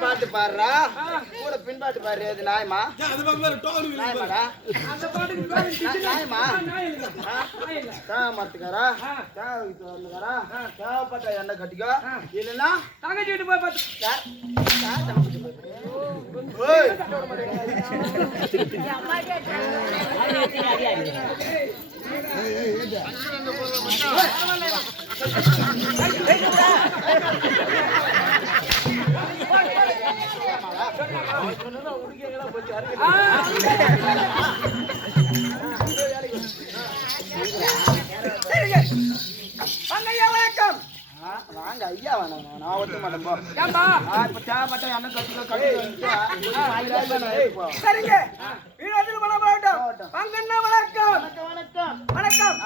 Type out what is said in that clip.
பாட்டு பாடுறா கூட பின்பாட்டு பாடுற நாயமா மரத்துக்காரா தேவைப்பட்ட எண்ணெய் கட்டிக்கோ இல்லைன்னா தங்கச்சி வீட்டு போய் வணக்கம் வாங்க ஐயா வேணாம் நான் ஒட்ட மாட்டேன் தேவைப்பட்ட எண்ணெய் கட்டிக்கோ சரிங்க வணக்கம் வணக்கம் வணக்கம்